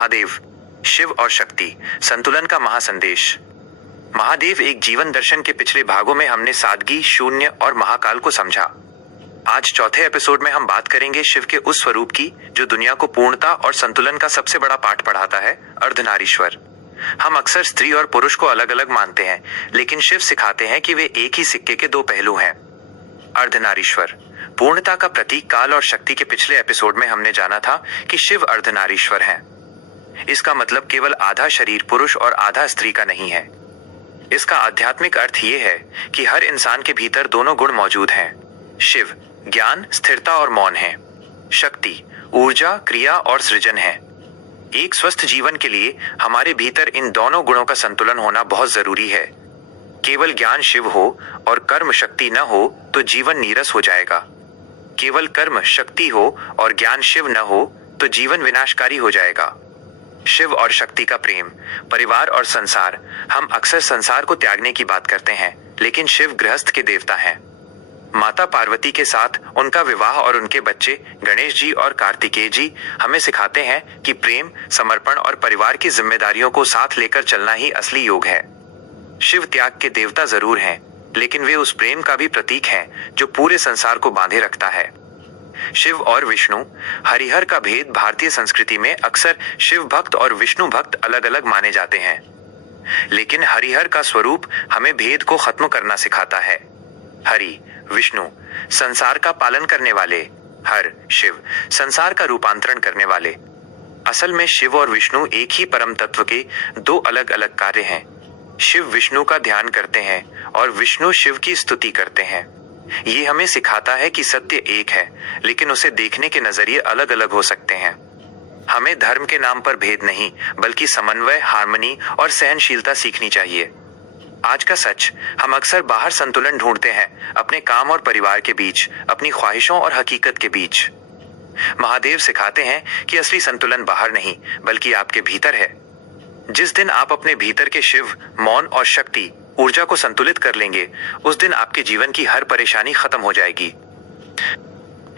महादेव, शिव और शक्ति, संतुलन का महासंदेश। महादेव एक जीवन दर्शन के पिछले भागों में हमने सादगी, शून्य और महाकाल को समझा। आज चौथे एपिसोड में हम बात करेंगे शिव के उस स्वरूप की जो दुनिया को पूर्णता और संतुलन का सबसे बड़ा पाठ पढ़ाता है, अर्धनारीश्वर। हम अक्सर स्त्री और पुरुष को अलग अलग मानते हैं, लेकिन शिव सिखाते हैं कि वे एक ही सिक्के के दो पहलू हैं। अर्धनारीश्वर, पूर्णता का प्रतीक। काल और शक्ति के पिछले एपिसोड में हमने जाना था कि शिव अर्धनारीश्वर हैं। इसका मतलब केवल आधा शरीर पुरुष और आधा स्त्री का नहीं है। इसका आध्यात्मिक अर्थ ये है कि हर इंसान के भीतर दोनों गुण मौजूद हैं। शिव ज्ञान, स्थिरता और मौन है। शक्ति ऊर्जा, क्रिया और सृजन है। एक स्वस्थ जीवन के लिए हमारे भीतर इन दोनों गुणों का संतुलन होना बहुत जरूरी है। केवल ज्ञान शिव हो और कर्म शक्ति न हो तो जीवन नीरस हो जाएगा। केवल कर्म शक्ति हो और ज्ञान शिव न हो तो जीवन विनाशकारी हो जाएगा। शिव और शक्ति का प्रेम, परिवार और संसार। हम अक्सर संसार को त्यागने की बात करते हैं, लेकिन शिव गृहस्थ के देवता हैं। माता पार्वती के साथ उनका विवाह और उनके बच्चे गणेश जी और कार्तिकेय जी हमें सिखाते हैं कि प्रेम, समर्पण और परिवार की जिम्मेदारियों को साथ लेकर चलना ही असली योग है। शिव त्याग के देवता जरूर हैं, लेकिन वे उस प्रेम का भी प्रतीक हैं जो पूरे संसार को बांधे रखता है। शिव और विष्णु, हरिहर का भेद। भारतीय संस्कृति में अक्सर शिव भक्त और विष्णु भक्त अलग अलग माने जाते हैं, लेकिन हरिहर का स्वरूप हमें भेद को खत्म करना सिखाता है। हरि विष्णु, संसार का पालन करने वाले। हर शिव, संसार का रूपांतरण करने वाले। असल में शिव और विष्णु एक ही परम तत्व के दो अलग अलग कार्य हैं। शिव विष्णु का ध्यान करते हैं और विष्णु शिव की स्तुति करते हैं। ये हमें सिखाता है कि सत्य एक है, लेकिन उसे देखने के नजरिए अलग अलग हो सकते हैं। हमें धर्म के नाम पर भेद नहीं, बल्कि समन्वय, हार्मनी और सहनशीलता सीखनी चाहिए। आज का सच, हम अक्सर बाहर संतुलन ढूंढते हैं, अपने काम और परिवार के बीच, अपनी ख्वाहिशों और हकीकत के बीच। महादेव सिखाते हैं कि असली संतुलन बाहर नहीं, बल्कि आपके भीतर है। जिस दिन आप अपने भीतर के शिव, मौन और शक्ति, ऊर्जा को संतुलित कर लेंगे, उस दिन आपके जीवन की हर परेशानी खत्म हो जाएगी।